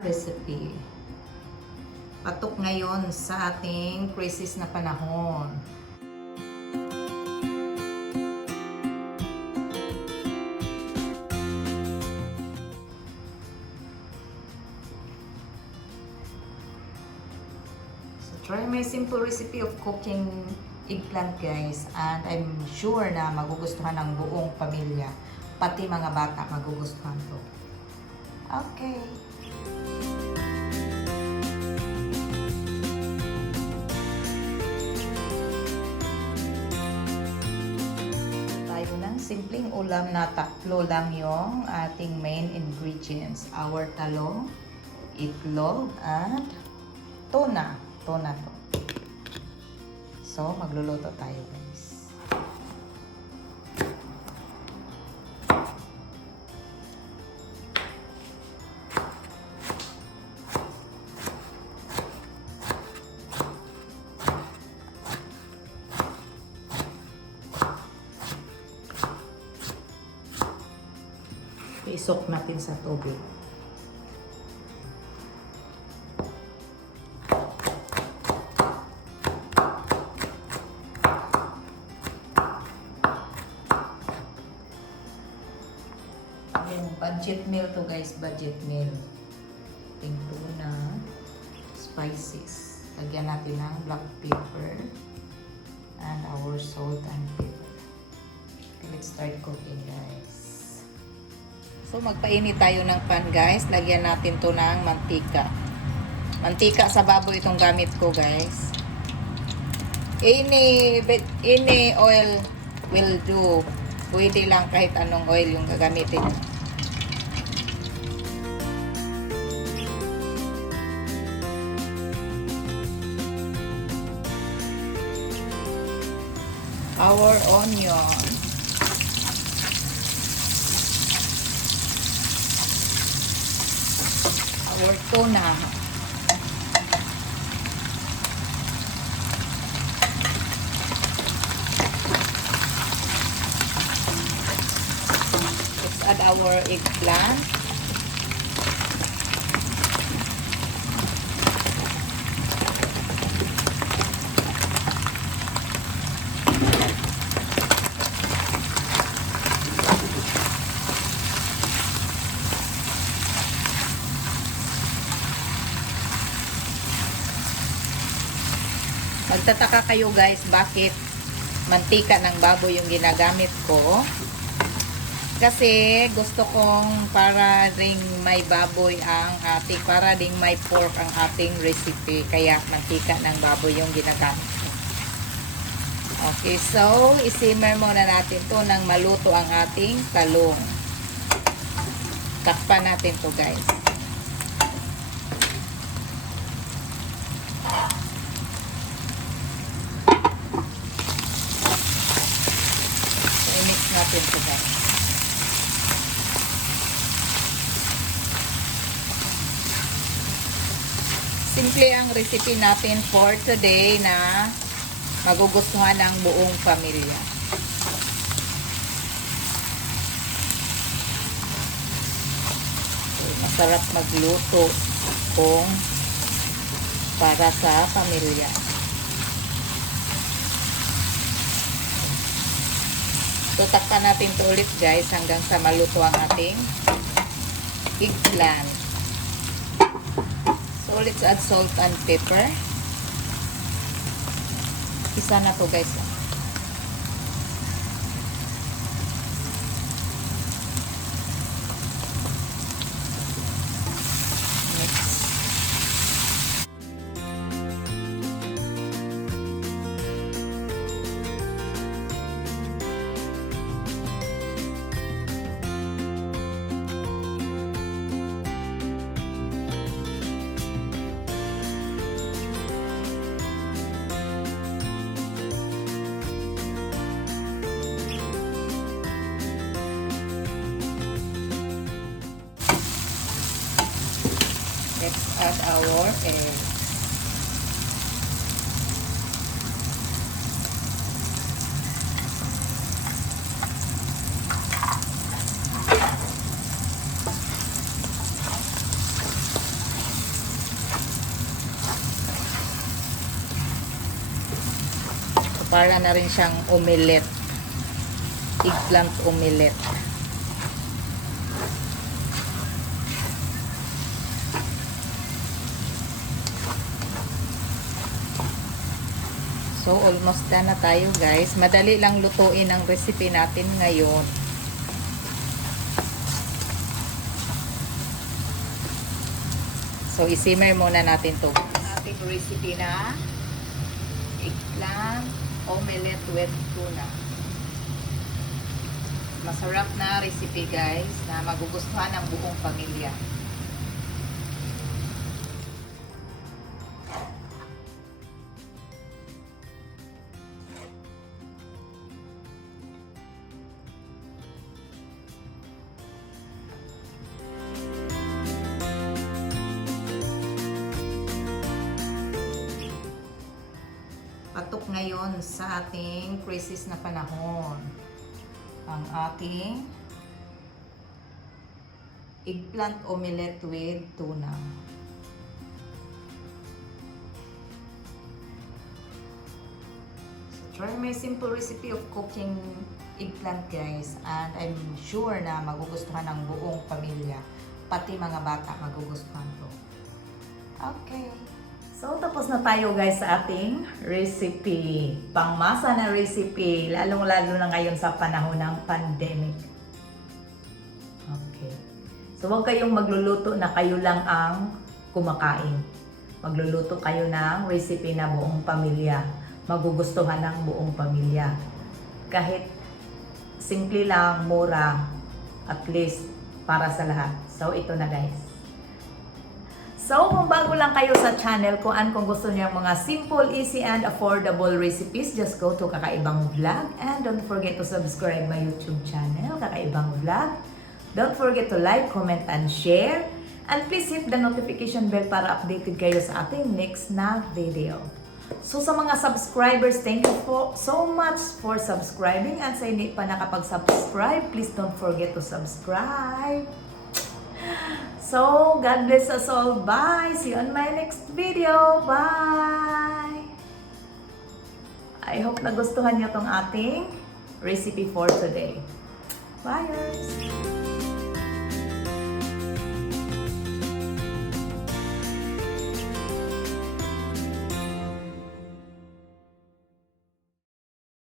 Recipe. Patok ngayon sa ating crisis na panahon. So try my simple recipe of cooking eggplant, guys, and I'm sure na magugustuhan ng buong pamilya, pati mga bata magugustuhan to. Okay. Simpleng ulam na tatlo lang yung ating main ingredients. Our talong, itlog, at tuna. Tuna to. So, magluluto tayo, guys. Isok natin sa tubig. Yung budget meal to, guys, budget meal. Ating tuna, spices. Lagyan natin ng black pepper and our salt and pepper. Okay, let's start cooking, guys. So, magpainit tayo ng pan, guys. Lagyan natin to ng mantika. Mantika sa baboy itong gamit ko, guys. Any oil will do. Pwede lang kahit anong oil yung gagamitin. Our onion. Our tuna. Let's add our eggplant. Magtataka kayo, guys, bakit mantika ng baboy yung ginagamit ko. Kasi gusto kong para ring may baboy ang ating, para ring may pork ang ating recipe. Kaya mantika ng baboy yung ginagamit ko. Okay, so isimmer muna natin to nang maluto ang ating talong. Takpan natin to, guys. Natin ito, guys. Simple ang recipe natin for today na magugustuhan ng buong pamilya. So, masarap magluto kung para sa pamilya. So, takpan natin ito ulit, guys, hanggang sa maluto ang ating eggplant. So, let's add salt and pepper. Isa na to, guys. Let's add our egg. Para na rin siyang omelette. Eggplant omelette. So, almost done na tayo guys. Madali lang lutuin ang recipe natin ngayon. So, isimmer muna natin to. Ating recipe na eggplant omelette with tuna. Masarap na recipe guys na magugustuhan ng buong pamilya. Patok ngayon sa ating crisis na panahon. Ang ating eggplant omelette with tuna. So, try my simple recipe of cooking eggplant guys. And I'm sure na magugustuhan ng buong pamilya. Pati mga bata magugustuhan to. Okay. So, tapos na tayo guys sa ating recipe. Pangmasa na recipe, lalong-lalo na ngayon sa panahon ng pandemic. Okay. So, huwag kayong magluluto na kayo lang ang kumakain. Magluluto kayo ng recipe na buong pamilya. Magugustuhan ng buong pamilya. Kahit simple lang, mura, at least para sa lahat. So, ito na guys. So, kung bago lang kayo sa channel, kung gusto niyo mga simple, easy, and affordable recipes, just go to Kaka'EVAng Vlog. And don't forget to subscribe my YouTube channel, Kaka'EVAng Vlog. Don't forget to like, comment, and share. And please hit the notification bell para updated kayo sa ating next na video. So, sa mga subscribers, thank you so much for subscribing. And sa hindi pa nakapag-subscribe, please don't forget to subscribe. So, God bless us all. Bye! See you on my next video. Bye! I hope nagustuhan niyo tong ating recipe for today. Bye!